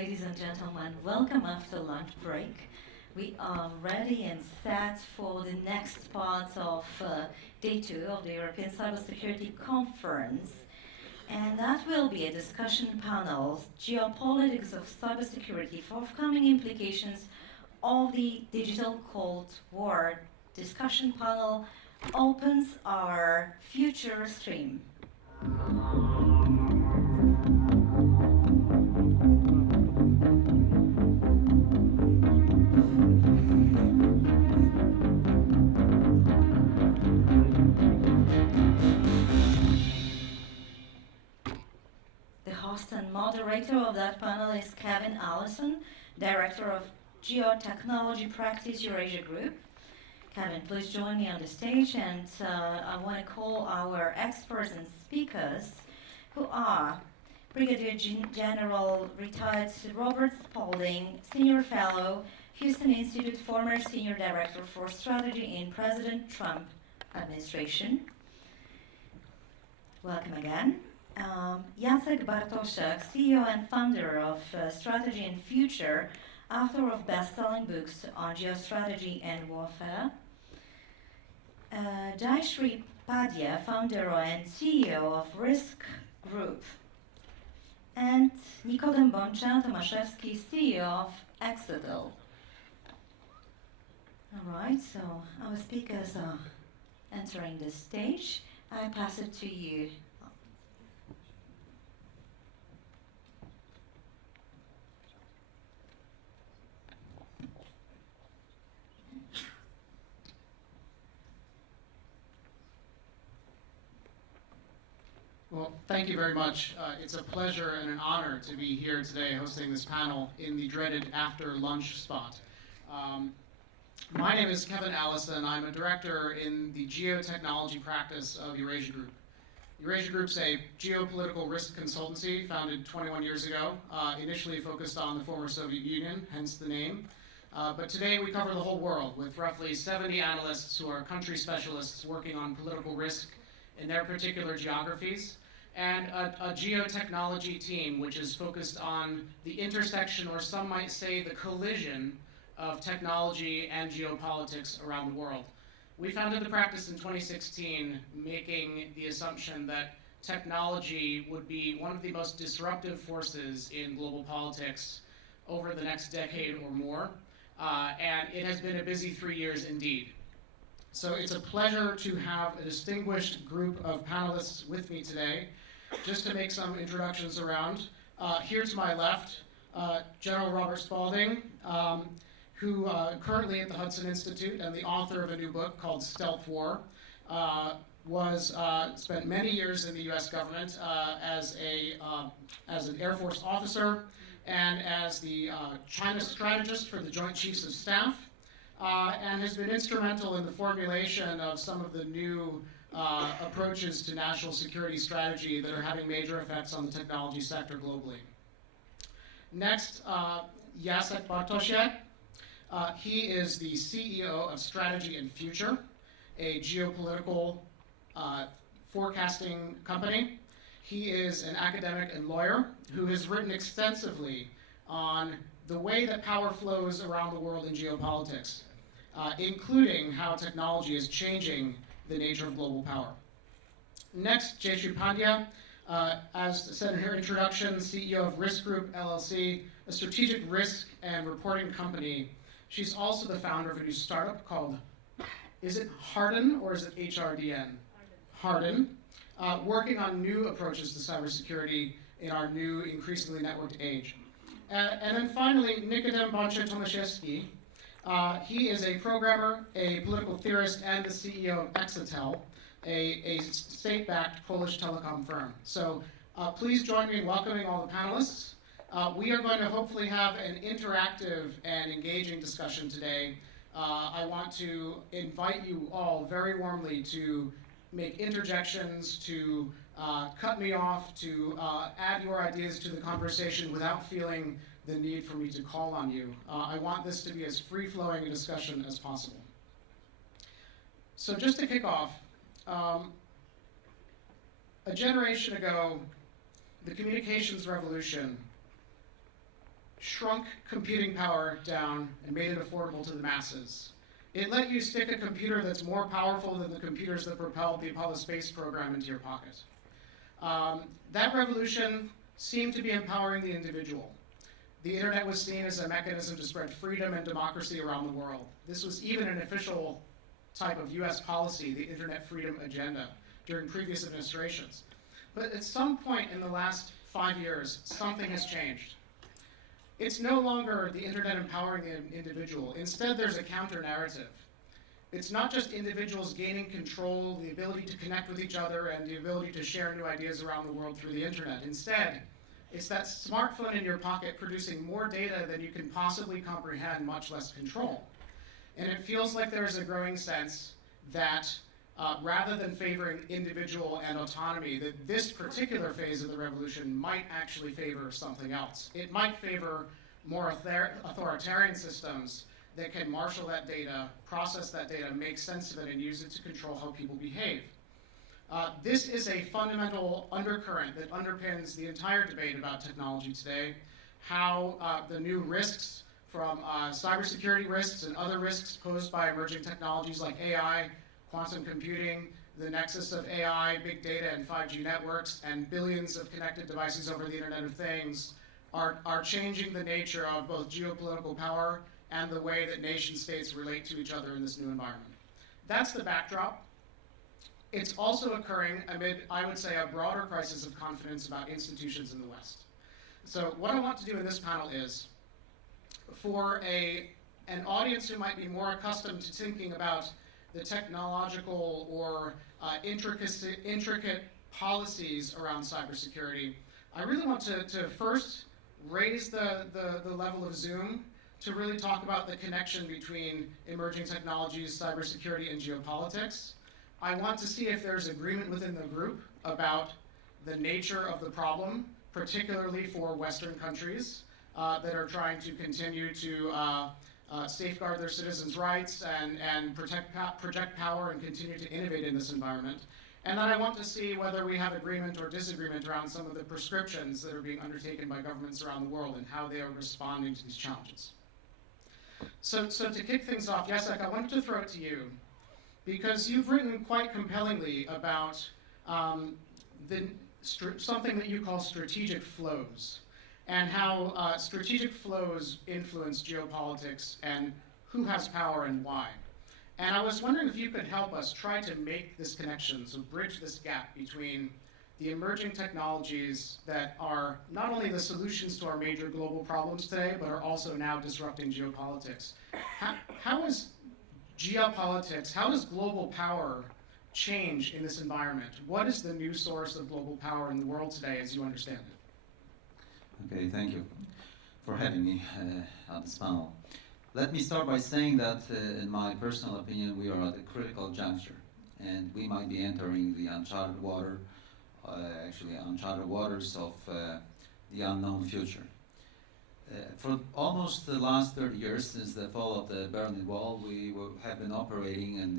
ladies and gentlemen, welcome after lunch break. We are ready and set for the next part of day 2 of the European Cybersecurity Conference. And that will be a discussion panel, Geopolitics of Cybersecurity, Forthcoming Implications of the Digital Cold War. Discussion panel opens our future stream. The host and moderator of that panel is Kevin Allison, Director of Geotechnology Practice Eurasia Group. Kevin, please join me on the stage, and I want to call our experts and speakers, who are Brigadier General Retired Robert Spalding, Senior Fellow, Houston Institute, former Senior Director for Strategy in President Trump administration. Welcome again. Jacek Bartoszek, CEO and founder of Strategy and Future, author of best-selling books on geostrategy and warfare. Jayashree Padya, founder and CEO of Risk Group. And Nikodem Boncza-Tomaszewski, CEO of Exetel. All right, so our speakers are entering the stage. I pass it to you. Well, thank you very much. It's a pleasure and an honor to be here today hosting this panel in the dreaded after lunch spot. My name is Kevin Allison. I'm a director in the geotechnology practice of Eurasia Group. Eurasia Group's a geopolitical risk consultancy founded 21 years ago, initially focused on the former Soviet Union, hence the name. But today we cover the whole world with roughly 70 analysts who are country specialists working on political risk in their particular geographies, and a geotechnology team which is focused on the intersection, or some might say the collision, of technology and geopolitics around the world. We founded the practice in 2016, making the assumption that technology would be one of the most disruptive forces in global politics over the next decade or more, and it has been a busy 3 years indeed. So it's a pleasure to have a distinguished group of panelists with me today. Just to make some introductions around, here to my left, General Robert Spalding, who currently at the Hudson Institute and the author of a new book called Stealth War, spent many years in the U.S. government as an Air Force officer and as the China strategist for the Joint Chiefs of Staff, and has been instrumental in the formulation of some of the new approaches to national security strategy that are having major effects on the technology sector globally. Next, Jacek Bartoszek. He is the CEO of Strategy and Future, a geopolitical forecasting company. He is an academic and lawyer who has written extensively on the way that power flows around the world in geopolitics, including how technology is changing the nature of global power. Next, Jayashree Padya, as said in her introduction, CEO of Risk Group, LLC, a strategic risk and reporting company. She's also the founder of a new startup called, is it Harden or is it HRDN? Harden, working on new approaches to cybersecurity in our new, increasingly networked age. And then finally, Nikodem Boncza-Tomaszewski. He is a programmer, a political theorist, and the CEO of Exetel, a state-backed Polish telecom firm. So please join me in welcoming all the panelists. We are going to hopefully have an interactive and engaging discussion today. I want to invite you all very warmly to make interjections, to cut me off, to add your ideas to the conversation without feeling the need for me to call on you. I want this to be as free-flowing a discussion as possible. So just to kick off, a generation ago, the communications revolution shrunk computing power down and made it affordable to the masses. It let you stick a computer that's more powerful than the computers that propelled the Apollo space program into your pocket. That revolution seemed to be empowering the individual. The internet was seen as a mechanism to spread freedom and democracy around the world. This was even an official type of US policy, the Internet Freedom Agenda, during previous administrations. But at some point in the last 5 years, something has changed. It's no longer the internet empowering the individual. Instead, there's a counter-narrative. It's not just individuals gaining control, the ability to connect with each other, and the ability to share new ideas around the world through the internet. Instead, it's that smartphone in your pocket producing more data than you can possibly comprehend, much less control. And it feels like there's a growing sense that rather than favoring individual and autonomy, that this particular phase of the revolution might actually favor something else. It might favor more authoritarian systems that can marshal that data, process that data, make sense of it, and use it to control how people behave. This is a fundamental undercurrent that underpins the entire debate about technology today, how the new risks from cybersecurity risks and other risks posed by emerging technologies like AI, quantum computing, the nexus of AI, big data, and 5G networks, and billions of connected devices over the Internet of Things are changing the nature of both geopolitical power and the way that nation states relate to each other in this new environment. That's the backdrop. It's also occurring amid, I would say, a broader crisis of confidence about institutions in the West. So what I want to do in this panel is, for an audience who might be more accustomed to thinking about the technological or intricate policies around cybersecurity, I really want to first raise the level of zoom to really talk about the connection between emerging technologies, cybersecurity, and geopolitics. I want to see if there's agreement within the group about the nature of the problem, particularly for Western countries that are trying to continue to safeguard their citizens' rights and project power and continue to innovate in this environment. And then I want to see whether we have agreement or disagreement around some of the prescriptions that are being undertaken by governments around the world and how they are responding to these challenges. So to kick things off, Jacek, I wanted to throw it to you, because you've written quite compellingly about something that you call strategic flows, and how strategic flows influence geopolitics and who has power and why. And I was wondering if you could help us try to make this connection, so bridge this gap between the emerging technologies that are not only the solutions to our major global problems today, but are also now disrupting geopolitics. How is geopolitics, how does global power change in this environment? What is the new source of global power in the world today as you understand it? Okay, thank you for having me on this panel. Let me start by saying that, in my personal opinion, we are at a critical juncture, and we might be entering the uncharted waters of the unknown future. For almost the last 30 years, since the fall of the Berlin Wall, we have been operating in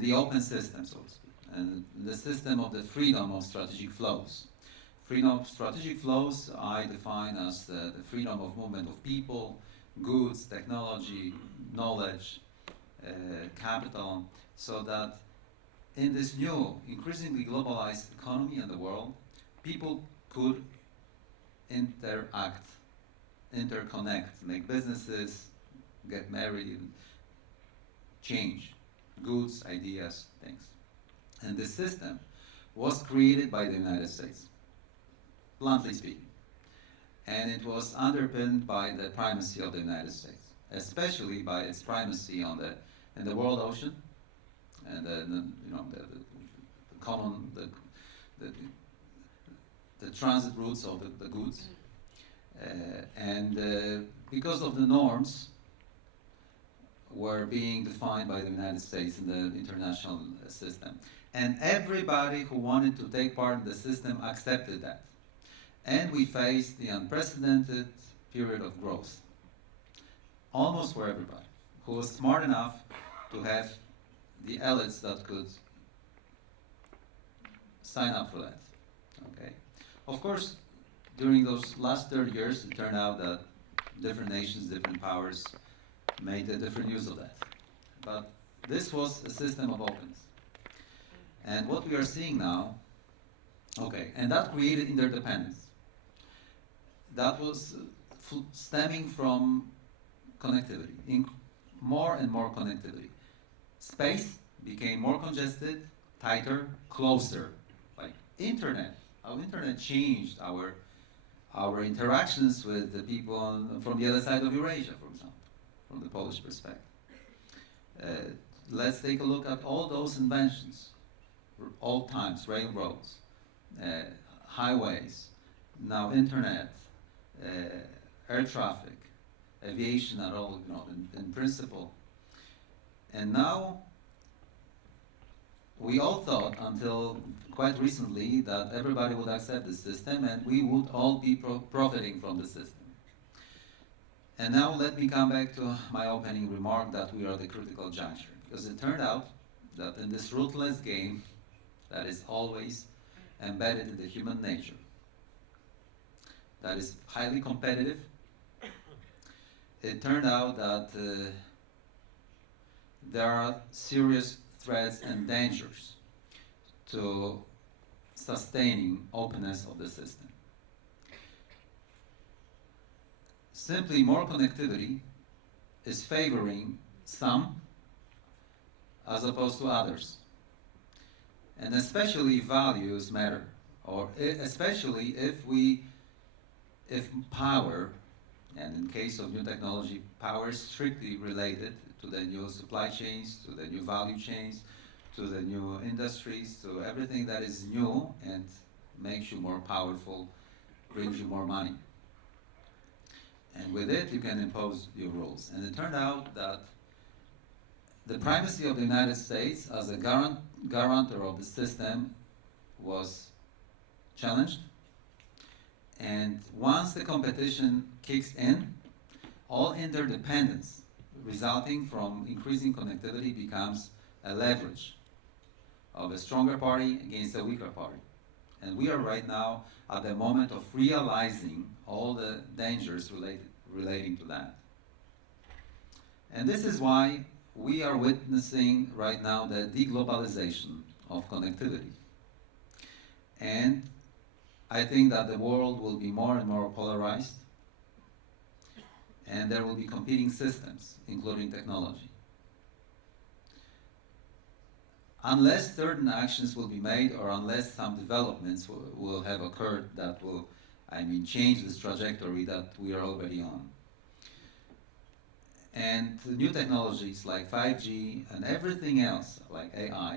the open system, so to speak, and the system of the freedom of strategic flows. Freedom of strategic flows I define as the freedom of movement of people, goods, technology, knowledge, capital, so that in this new, increasingly globalized economy in the world, people could interact, interconnect, make businesses, get married, change goods, ideas, things. And this system was created by the United States, bluntly speaking. And it was underpinned by the primacy of the United States, especially by its primacy in the world ocean, and the transit routes of the goods, and because of the norms were being defined by the United States in the international system, and everybody who wanted to take part in the system accepted that. And we faced the unprecedented period of growth, almost for everybody who was smart enough to have the elites that could sign up for that. Okay. Of course, during those last 30 years, it turned out that different nations, different powers made a different use of that. But this was a system of openness. And what we are seeing now, okay, and that created interdependence. That was stemming from connectivity, more and more connectivity. Space became more congested, tighter, closer. Like internet, our internet changed our interactions with the people from the other side of Eurasia, for example, from the Polish perspective. Let's take a look at all those inventions, old times, railroads, highways, now internet, air traffic, aviation at all, in principle. And now, we all thought until quite recently that everybody would accept the system and we would all be profiting from the system. And now let me come back to my opening remark that we are at the critical juncture. Because it turned out that in this ruthless game that is always embedded in the human nature, that is highly competitive, it turned out that there are serious threats and dangers to sustaining openness of the system. Simply more connectivity is favoring some as opposed to others. And especially values matter, or especially if power, and in case of new technology, power is strictly related to the new supply chains, to the new value chains, to the new industries, to everything that is new and makes you more powerful, brings you more money. And with it, you can impose your rules. And it turned out that the primacy of the United States as a guarantor of the system was challenged. And once the competition kicks in, all interdependence resulting from increasing connectivity becomes a leverage of a stronger party against a weaker party. And we are right now at the moment of realizing all the dangers relating to that. And this is why we are witnessing right now the deglobalization of connectivity. And I think that the world will be more and more polarized, and there will be competing systems, including technology. Unless certain actions will be made, or unless some developments will have occurred that will, change this trajectory that we are already on. And the new technologies like 5G and everything else, like AI,